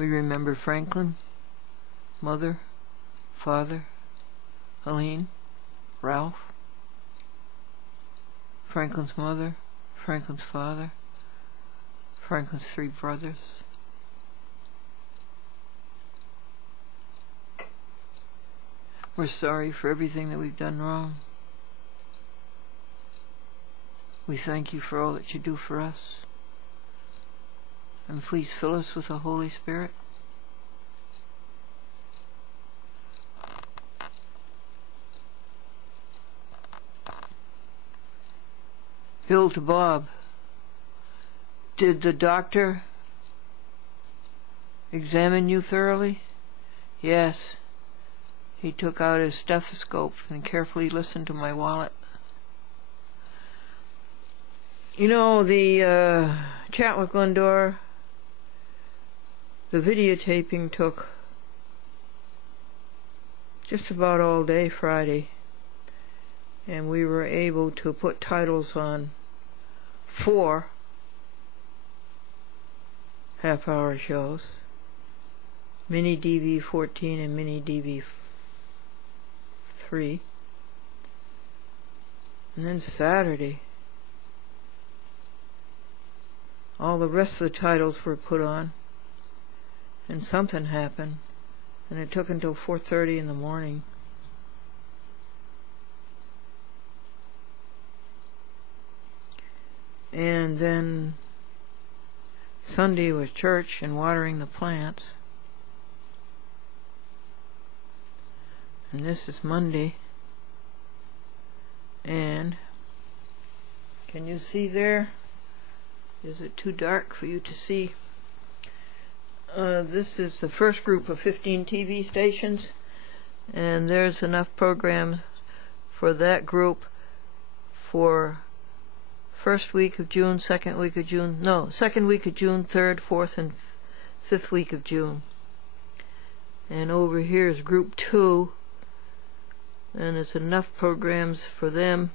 We remember Franklyn, Mother, Father, Helene, Ralph, Franklyn's mother, Franklyn's father, Franklyn's 3 brothers. We're sorry for everything that we've done wrong. We thank you for all that you do for us. And please fill us with the Holy Spirit. Bill to Bob. Did the doctor examine you thoroughly? Yes. He took out his stethoscope and carefully listened to my wallet. You know, the chat with Glendora, the videotaping took just about all day Friday, and we were able to put titles on 4 half-hour shows, Mini DV 14 and Mini DV 3, and then Saturday all the rest of the titles were put on, and something happened, and it took until 4:30 in the morning. And then Sunday was church and watering the plants. And this is Monday. And can you see there? Is it too dark for you to see? This is the first group of 15 TV stations, and there's enough programs for that group for first week of June, second week of June, second week of June, third, fourth, and fifth week of June. And over here is group 2, and it's enough programs for them.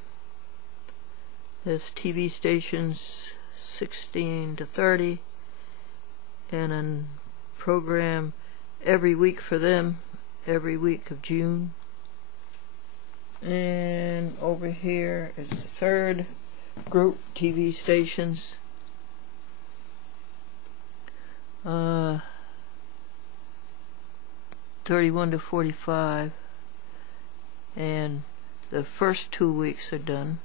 There's TV stations 16 to 30, and a program every week for them, every week of June. And over here is the third group, TV stations. 31 to 45, and the first 2 weeks are done.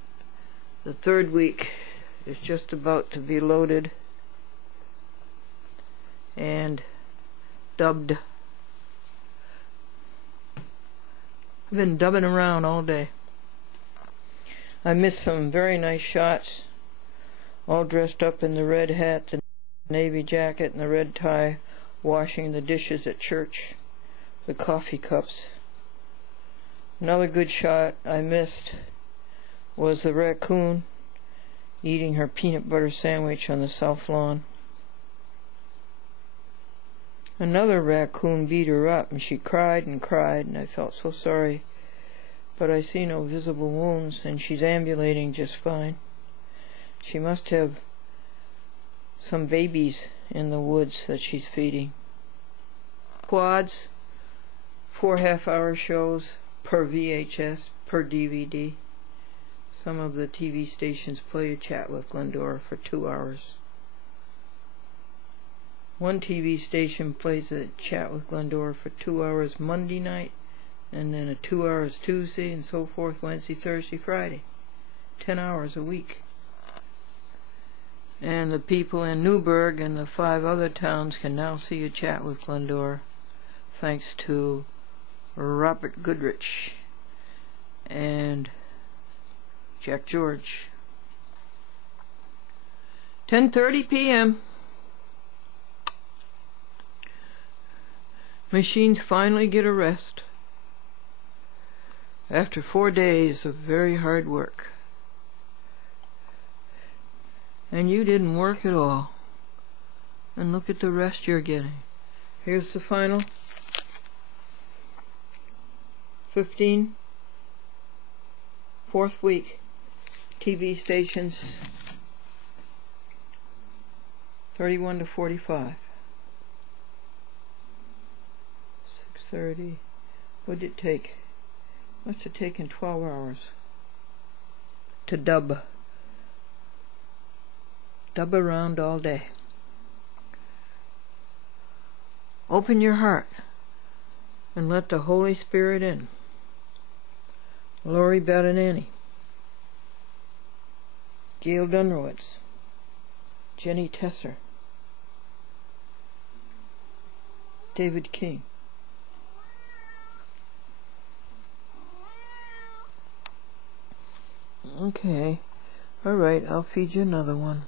The third week is just about to be loaded and dubbed. I've been dubbing around all day. I missed some very nice shots, all dressed up in the red hat, the navy jacket, and the red tie, washing the dishes at church, the coffee cups. Another good shot I missed was the raccoon eating her peanut butter sandwich on the south lawn. Another raccoon beat her up, and she cried and cried, and I felt so sorry. But I see no visible wounds, and she's ambulating just fine. She must have some babies in the woods that she's feeding. Quads, 4 half-hour shows per VHS, per DVD. Some of the TV stations play a chat with Glendora for 2 hours. One TV station plays a chat with Glendora for 2 hours Monday night, and then a 2 hours Tuesday, and so forth, Wednesday, Thursday, Friday. 10 hours a week. And the people in Newburgh and the 5 other towns can now see a chat with Glendora, thanks to Robert Goodrich and Jack George. 10:30 p.m. Machines finally get a rest after 4 days of very hard work. And you didn't work at all. And look at the rest you're getting. Here's the final 15, 4th week, TV stations 31 to 45. 6:30. What did it take? Must have taken 12 hours to dub around all day. Open your heart and let the Holy Spirit in. Lori Badanani, Gail Dunrowitz, Jenny Tesser, David King. Okay, all right, I'll feed you another one.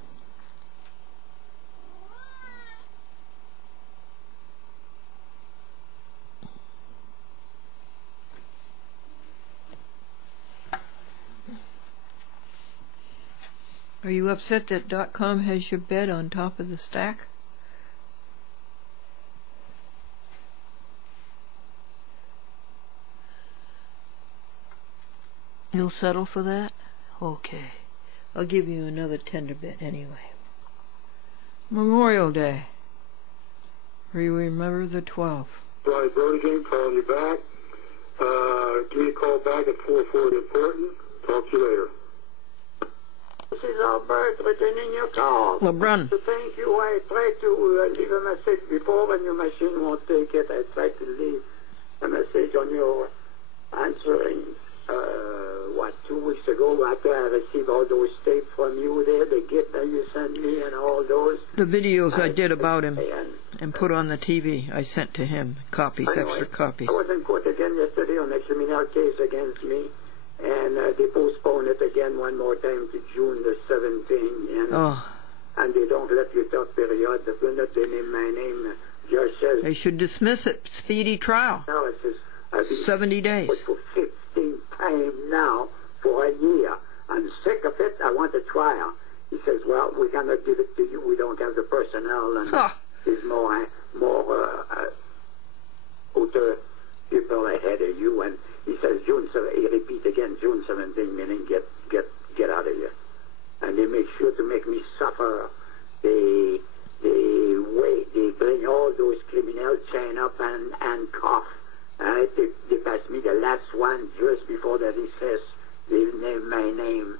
Are you upset that .com has your bed on top of the stack? You'll settle for that? Okay. I'll give you another tender bit anyway. Memorial Day. We remember the 12th. Well, Burlingame calling you back. Give me a call back at 440 important. Talk to you later. This is Albert returning your call. LeBrun. So thank you. I tried to leave a message before and your machine won't take it. I tried to leave a message on your answering, 2 weeks ago after I received all those tapes from you there, the gift that you sent me and all those. The videos I did about him and put on the TV, I sent to him. Copies, extra copies. I was in court again yesterday on a criminal case against me. And they postponed it again one more time to June the 17th. And they don't let you talk period. They're not name my name. Judge says they should dismiss it. Speedy trial. No, it says 70 days. For 15 times now for a year. I'm sick of it. I want a trial. He says, well, we cannot give it to you. We don't have the personnel. And there's more older people ahead of you. And he says June 7. He repeat again June 17, meaning get out of here. And they make sure to make me suffer. They bring all those criminals, chain up and cough. They pass me the last one just before the recess. They name my name.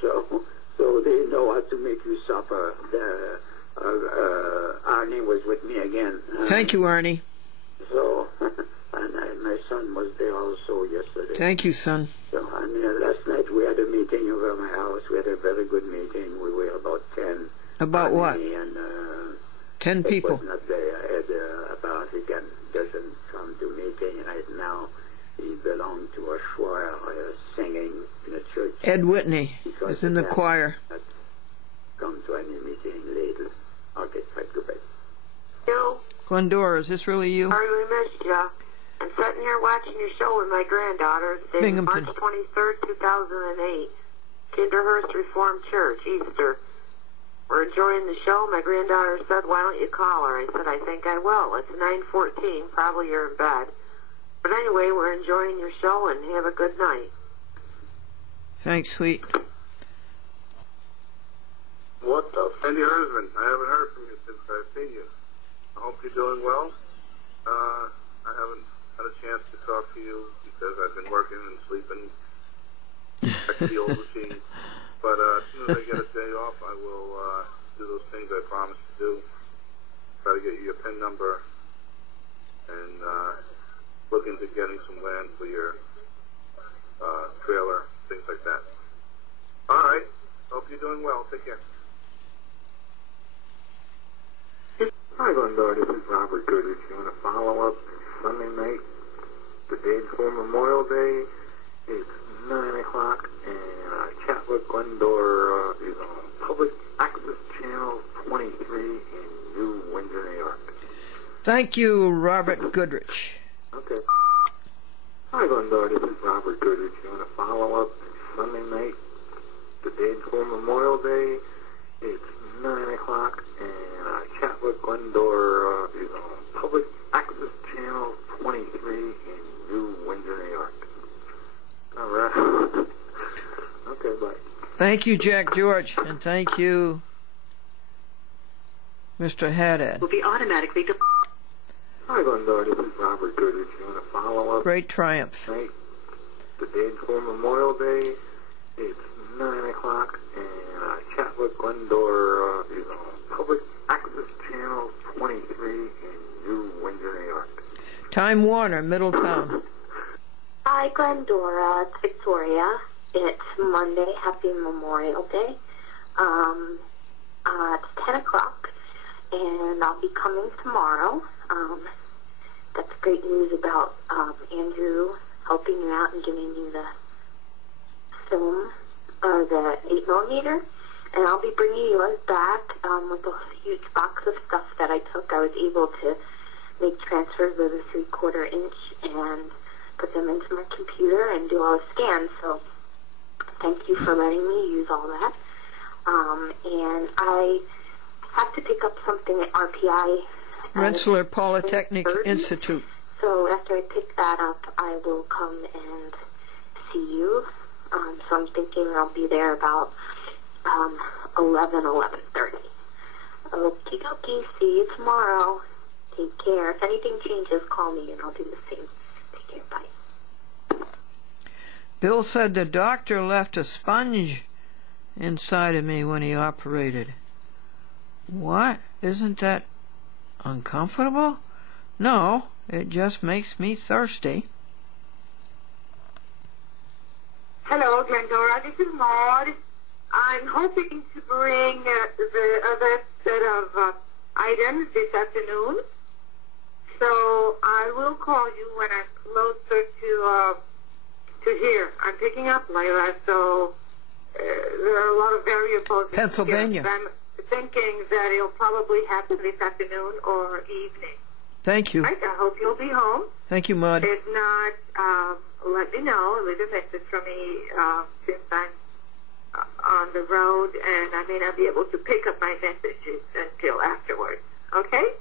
So they know how to make you suffer. Arnie was with me again. Thank you, Arnie. So, and my son was there also yesterday. Thank you, son. So, last night we had a meeting over my house. We had a very good meeting. We were about 10. About what? And, 10 people. Was not there. I had apparently doesn't come to meeting right now. He belonged to a choir singing in a church. Ed Whitney is in the choir. Come to any meeting later. Okay, right, goodbye. Yo. Glendora, is this really you? Sorry we missed ya. I'm sitting here watching your show with my granddaughter. Today is March 23rd, 2008. Kinderhurst Reformed Church, Easter. We're enjoying the show. My granddaughter said, why don't you call her? I said, I think I will. It's 9:14. Probably you're in bed. But anyway, we're enjoying your show and have a good night. Thanks, sweet. What the? Andy Hersman, I haven't heard from you since I've seen you. I hope you're doing well. I haven't had a chance to talk to you because I've been working and sleeping. Back to the old routine. But as soon as I get a day off, I will do those things I promised to do. Try to get you your PIN number and look into getting some land for your trailer, things like that. All right. Hope you're doing well. Take care. Hi, Glendora. This is Robert Goodrich. You want to follow up Sunday night, the day before Memorial Day? It's 9 o'clock, and Chatwood Glendora is on Public Access Channel 23 in New Windsor, New York. Thank you, Robert Goodrich. Okay. Hi, Glendora. This is Robert Goodrich. You want to follow up Sunday night, the day before Memorial Day? It's 9 o'clock, and Chatwood Glendora is on Public Access Channel 23 in New Windsor, New York. All right. Okay, bye. Thank you, Jack George, and thank you, Mr. Haddad. Will be automatically Hi, Glendora. This is Robert Goodrich. You want to follow up? Great triumph. Tonight, the day before Memorial Day. It's 9 o'clock, and chat with Glendora is on Public Access Channel 23 in New Windsor, New York. Time Warner, Middletown. Hi, Glendora. It's Victoria. It's Monday. Happy Memorial Day. It's 10 o'clock, and I'll be coming tomorrow. That's great news about Andrew helping you out and giving you the film, the 8mm, and I'll be bringing yours back with a huge box of stuff that I took. I was able to make transfers of a 3/4 inch and put them into my computer and do all the scans, so thank you for letting me use all that. And I have to pick up something at RPI. Rensselaer Polytechnic 30. Institute. So after I pick that up, I will come and see you. So I'm thinking I'll be there about 11:30. Okie dokie. See you tomorrow. Take care. If anything changes, call me and I'll do the same. Take care. Bye. Bill said the doctor left a sponge inside of me when he operated. What? Isn't that uncomfortable? No, it just makes me thirsty. Hello, Glendora. This is Maud. I'm hoping to bring the other set of items this afternoon. So I will call you when I'm closer to here. I'm picking up Layla, so there are a lot of variables. Pennsylvania. Here. I'm thinking that it'll probably happen this afternoon or evening. Thank you. Right, I hope you'll be home. Thank you, Maud. If not, let me know. Leave a message for me since I'm on the road, and I may not be able to pick up my messages until afterwards. Okay?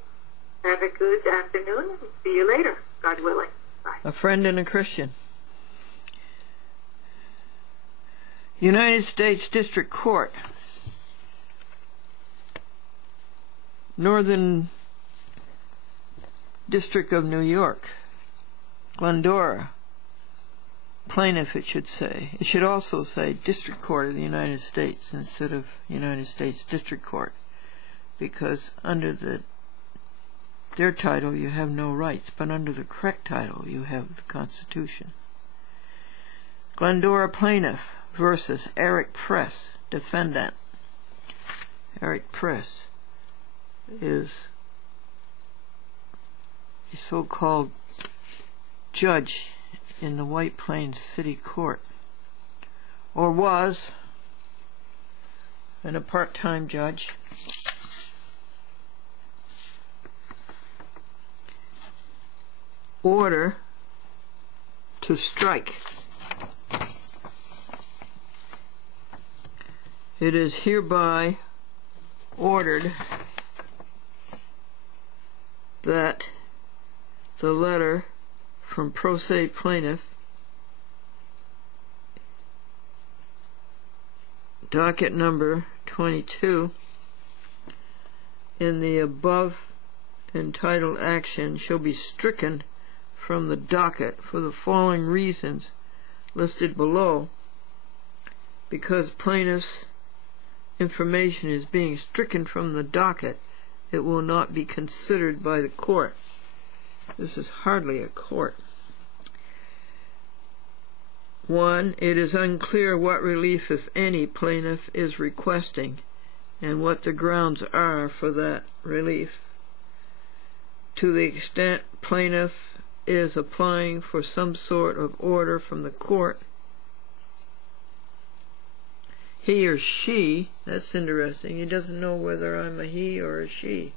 Have a good afternoon. See you later, God willing. Bye. A friend and a Christian. United States District Court, Northern District of New York, Glendora, plaintiff it should say. It should also say District Court of the United States instead of United States District Court, because under their title you have no rights, but under the correct title you have the Constitution. Glendora plaintiff versus Eric Press, defendant. Eric Press is a so-called judge in the White Plains City Court, or was, and a part-time judge. Order to strike. It is hereby ordered that the letter from pro se plaintiff, docket number 22, in the above entitled action shall be stricken from the docket for the following reasons listed below. Because plaintiff's information is being stricken from the docket, it will not be considered by the court. This is hardly a court. 1. It is unclear what relief, if any, plaintiff is requesting and what the grounds are for that relief. To the extent plaintiff is applying for some sort of order from the court, he or she, that's interesting, he doesn't know whether I'm a he or a she,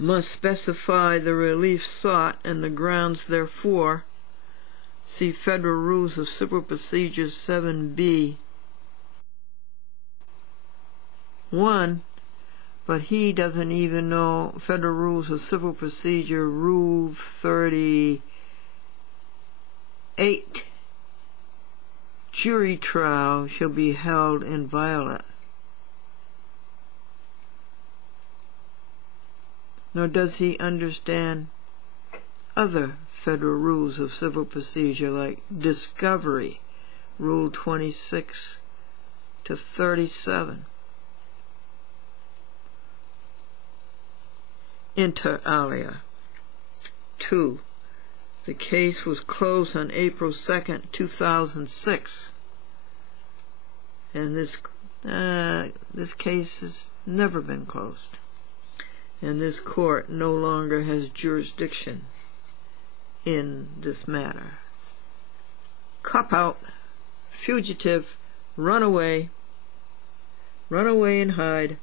must specify the relief sought and the grounds therefor. See Federal Rules of Civil Procedure 7b. 1. But he doesn't even know Federal Rules of Civil Procedure Rule 38. Jury trial shall be held inviolate. nor does he understand other federal rules of civil procedure like discovery, Rule 26 to 37. Inter alia. 2. The case was closed on April 2nd, 2006. And this case has never been closed. And this court no longer has jurisdiction in this matter. Cop out, fugitive, runaway and hide,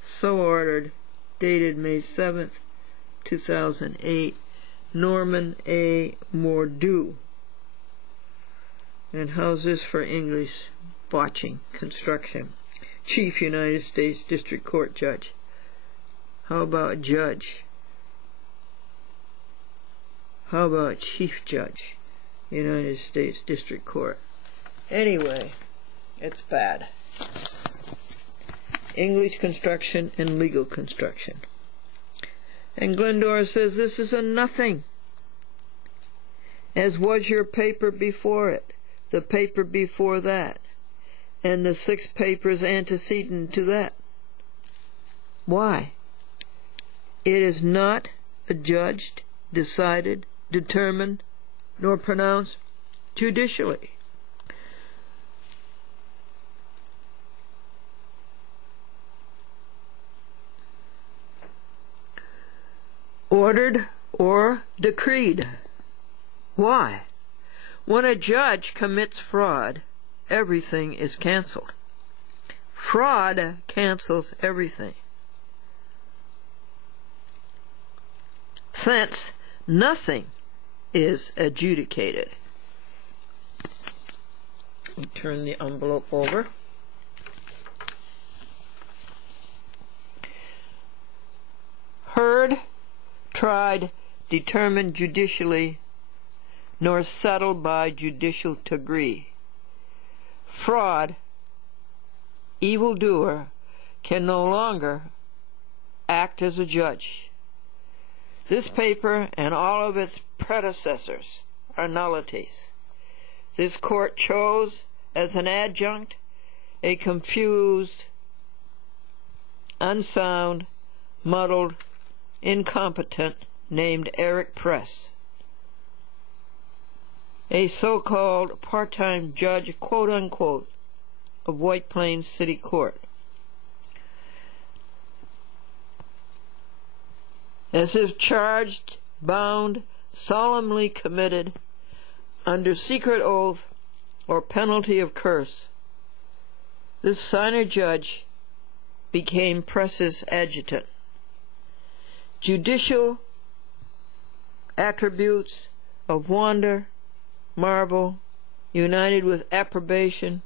so ordered, dated May 7th, 2008, Norman A. Mordew. And how's this for English? Botching, construction. Chief United States District Court Judge. How about judge? How about Chief Judge, United States District Court? Anyway, it's bad. English construction and legal construction. And Glendora says this is a nothing, as was your paper before it, the paper before that, and the 6 papers antecedent to that. Why? It is not adjudged, decided, determined, nor pronounced judicially. Ordered or decreed. Why? When a judge commits fraud, everything is canceled. Fraud cancels everything. Thence, nothing is adjudicated. Turn the envelope over. Heard, tried, determined judicially, nor settled by judicial degree. Fraud, evildoer, can no longer act as a judge. This paper and all of its predecessors are nullities. This court chose as an adjunct a confused, unsound, muddled, incompetent named Eric Press, a so-called part-time judge, quote-unquote, of White Plains City Court. As if charged, bound, solemnly committed, under secret oath or penalty of curse, this signer judge became Press's adjutant. Judicial attributes of wonder, marvel, united with approbation,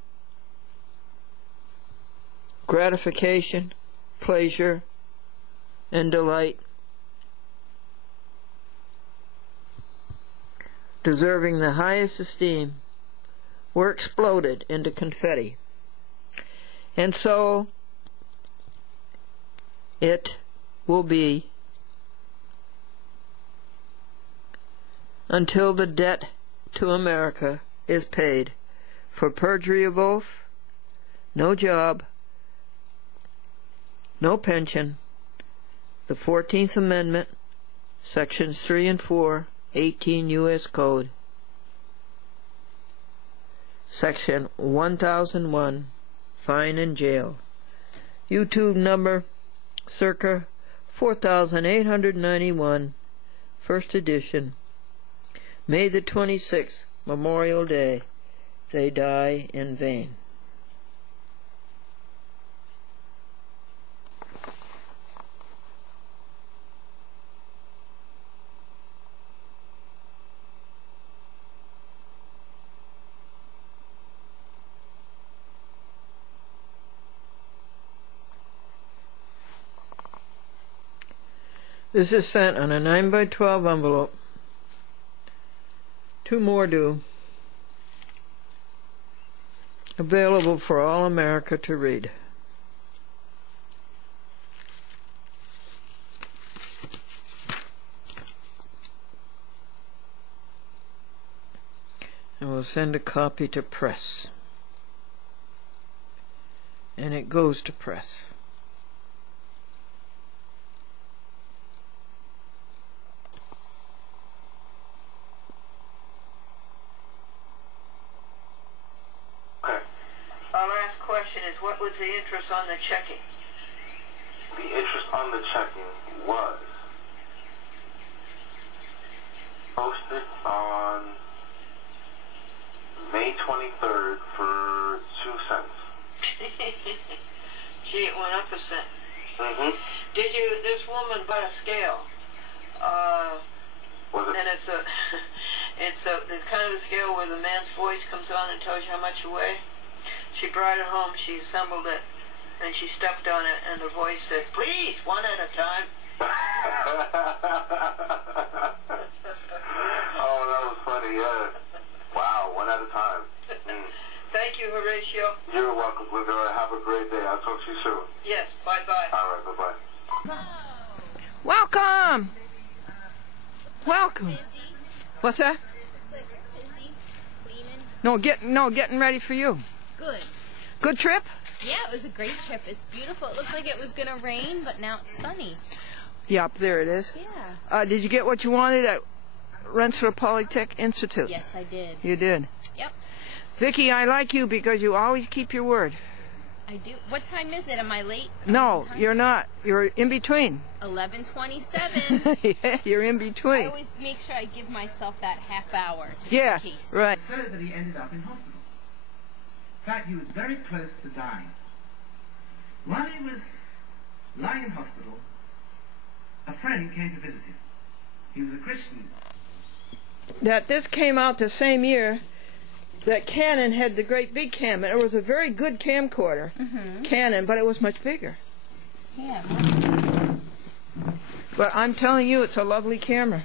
gratification, pleasure, and delight, deserving the highest esteem, were exploded into confetti. And so it will be until the debt to America is paid for perjury of oath, no job, no pension, the 14th Amendment, Sections 3 and 4, 18 U.S. Code, Section 1001, fine and jail. YouTube number circa 4891, first edition. May the 26th, Memorial Day, they die in vain. This is sent on a 9x12 envelope. 2 more due. Available for all America to read. We'll send a copy to press. And it goes to press. Okay. Our last question is, what was the interest on the checking? The interest on the checking was posted on May 23rd for 2 cents. Gee, it went up a cent. Mm-hmm. Did you, this woman bought a scale. Was it? And it's kind of a scale where the man's voice comes on and tells you how much you weigh. She brought it home, she assembled it, and she stepped on it, and the voice said, "Please, one at a time." Oh, that was funny, yeah. Wow, one at a time. Thank you, Horatio. You're welcome, Glendora. Have a great day. I'll talk to you soon. Yes, bye-bye. All right, bye-bye. Welcome! Welcome. What's that? No, getting ready for you. Good. Good trip? Yeah, it was a great trip. It's beautiful. It looked like it was going to rain, but now it's sunny. Yep, there it is. Yeah. Did you get what you wanted at Rensselaer Polytech Institute? Yes, I did. You did. Yep. Vicki, I like you because you always keep your word. I do. What time is it? Am I late? No, you're not. You're in between. 11:27. Yeah, you're in I between. always make sure I give myself that half hour. Just Yes, in case. right. So that he ended up in hospital. In fact, he was very close to dying. While he was lying in hospital, a friend came to visit him. He was a Christian. That this came out the same year that Canon had the great big camera. It was a very good camcorder, Canon, but it was much bigger. Yeah. But I'm telling you, it's a lovely camera.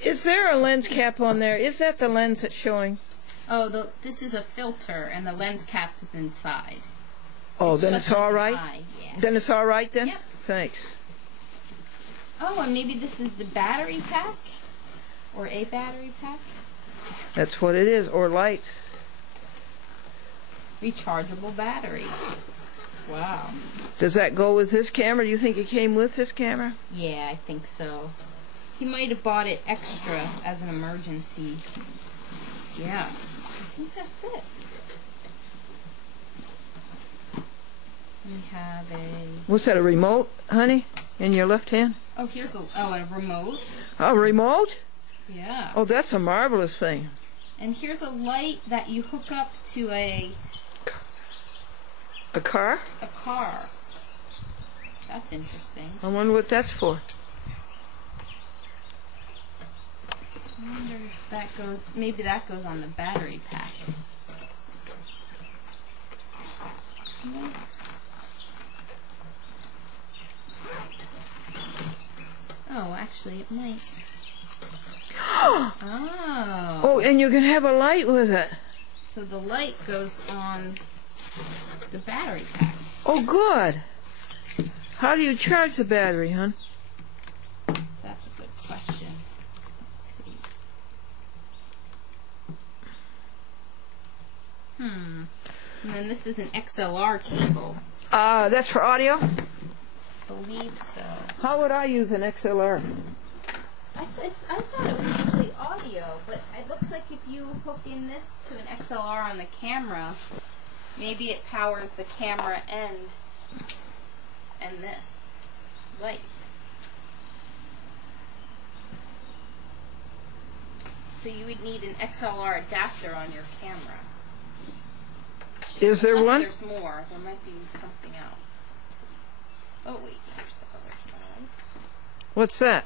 Is there a lens cap on there? Is that the lens that's showing? Oh, this is a filter, and the lens cap is inside. Oh, then just it's all like right? an eye, yeah. Then it's all right then? Yep. Thanks. Oh, and maybe this is the battery pack? Or a battery pack? That's what it is, or lights. Rechargeable battery. Wow. Does that go with this camera? Do you think it came with this camera? Yeah, I think so. He might have bought it extra as an emergency. Yeah. I think that's it. We have a... What's that, a remote, honey? In your left hand? Oh, here's a remote. A remote? Yeah. Oh, that's a marvelous thing. And here's a light that you hook up to a car? A car. That's interesting. I wonder what that's for. I wonder if that goes... Maybe that goes on the battery pack. Yeah. Oh, actually, it might. Oh. Oh, and you can have a light with it. So the light goes on the battery pack. Oh, good. How do you charge the battery, hon? That's a good question. Let's see. And then this is an XLR cable. That's for audio? Believe so. How would I use an XLR? I thought it was usually audio, but it looks like if you hook in this to an XLR on the camera, maybe it powers the camera and this light. So you would need an XLR adapter on your camera. Is there Unless one? There's more. There might be something else. Let's see. Oh wait, there's the other side. What's that?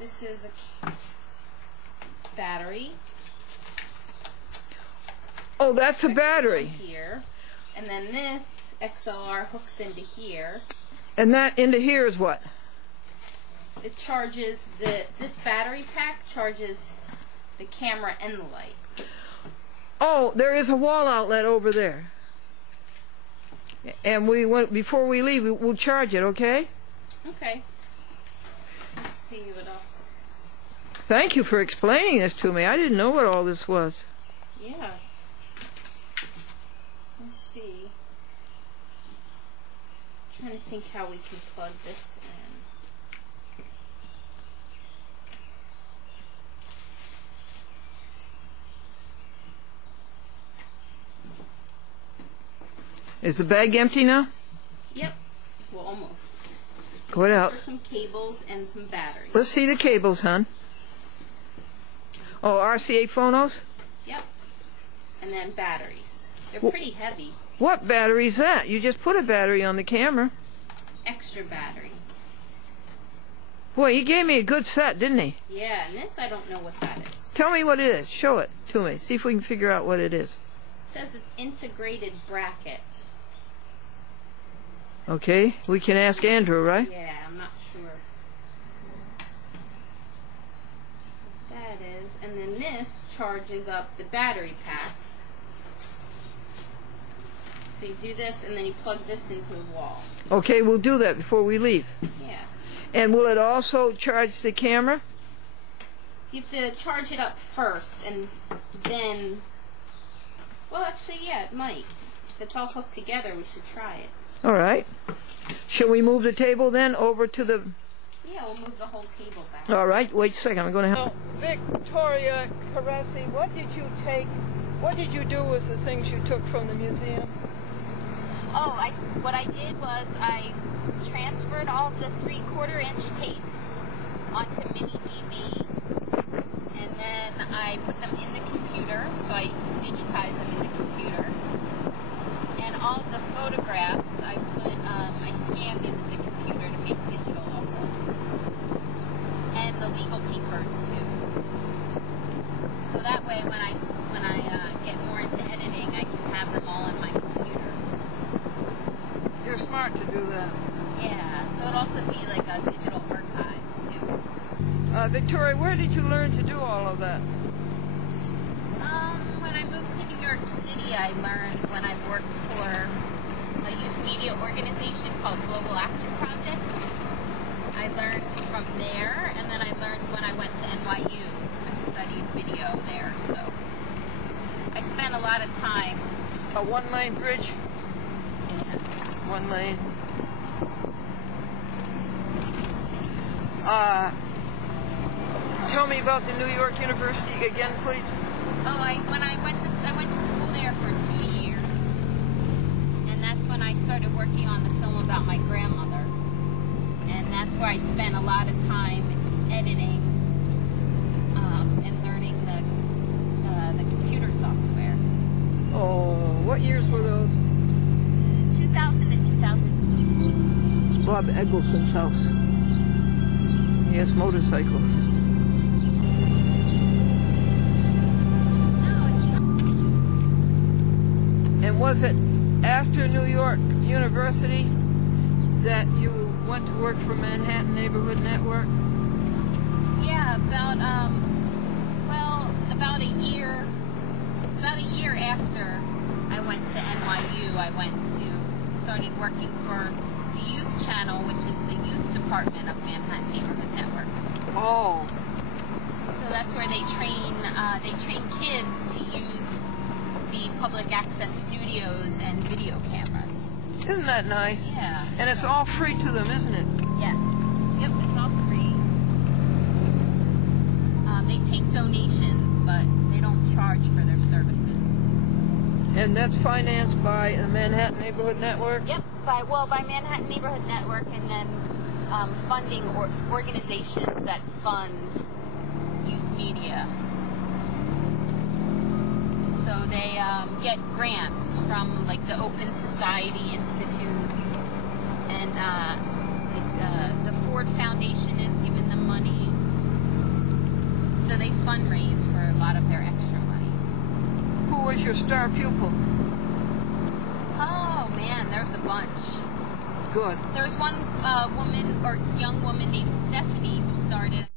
This is a battery. Oh, that's a XLR battery. Here, and then this XLR hooks into here. And that into here is what? It charges this battery pack charges the camera and the light. Oh, there is a wall outlet over there. And before we leave, we'll charge it, okay? Okay. Let's see what else there is. Thank you for explaining this to me. I didn't know what all this was. Yes. Let's see. I'm trying to think how we can plug this in. Is the bag empty now? Yep. Well, almost. What else? For some cables and some batteries. Let's see the cables, hon. Oh, RCA phonos? Yep. And then batteries. They're pretty heavy. What battery is that? You just put a battery on the camera. Extra battery. Boy, he gave me a good set, didn't he? Yeah, and this I don't know what that is. Tell me what it is. Show it to me. See if we can figure out what it is. It says an integrated bracket. Okay, we can ask Andrew, right? Yeah, I'm not sure what that is. And then this charges up the battery pack. So you do this and then you plug this into the wall. Okay, we'll do that before we leave. Yeah. And will it also charge the camera? You have to charge it up first and then... Well, actually, yeah, it might. If it's all hooked together, we should try it. All right. Shall we move the table then over to the... Yeah, we'll move the whole table back. All right, wait a second. I'm going to help. Victoria Carassi, what did you do with the things you took from the museum? Oh, what I did was I transferred all the 3/4 inch tapes onto mini DV, and then I put them in the computer, so I digitized them in the computer. And all the photographs I scanned into the computer to make digital also. And the legal papers too. So that way when I get more into editing, I can have them all in my computer. You're smart to do that. Yeah, so it'll also be like a digital archive too. Victoria, where did you learn to do all of that? When I moved to New York City, I learned when I worked for a youth media organization called Global Action Project. I learned from there, and then I learned when I went to NYU. I studied video there, so I spent a lot of time. A one-lane bridge? Yeah. One lane. Tell me about the New York University again, please. Oh, I went to school there for 2 years, and that's when I started working on the film about my grandmother, and that's where I spent a lot of time editing and learning the computer software. Oh, what years were those? 2000 to 2008. It's Bob Eggleston's house. He has motorcycles. And was it after New York University that you went to work for Manhattan Neighborhood Network? Yeah, about a year after I went to NYU, I started working for the youth channel, which is the youth department of Manhattan Neighborhood Network. Oh. So that's where they train kids to use the public access studios and video cameras. Isn't that nice? Yeah. And it's all free to them, isn't it? Yes. Yep, it's all free. They take donations, but they don't charge for their services. And that's financed by the Manhattan Neighborhood Network? Yep, by Manhattan Neighborhood Network, and then funding organizations that fund youth media. So they get grants from like the Open Society Institute, and the Ford Foundation is giving them money. So they fundraise for a lot of their extra money. Who was your star pupil? Oh man, there's a bunch. Good. There was one young woman named Stephanie who started